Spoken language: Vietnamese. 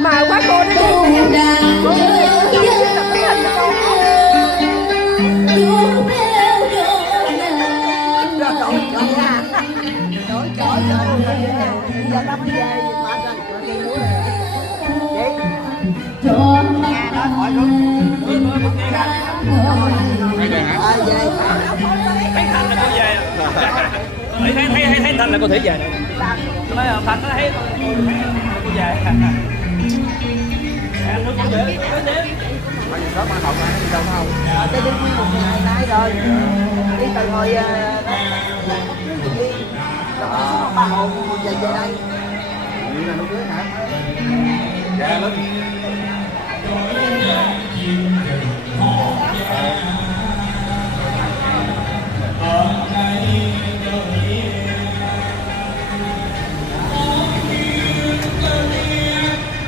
Mà quá cô đó thấy Thành là cô về thấy Thành là cô Thủy về nói Thành nó thấy cô về ăn nước cũng dễ Bao nhiêu đó mà học này đi đâu không? tôi đi nguyên một ngày nay rồi, đi từ hồi ba hồ về đây. Như là lúc trước hả? Dạ lúc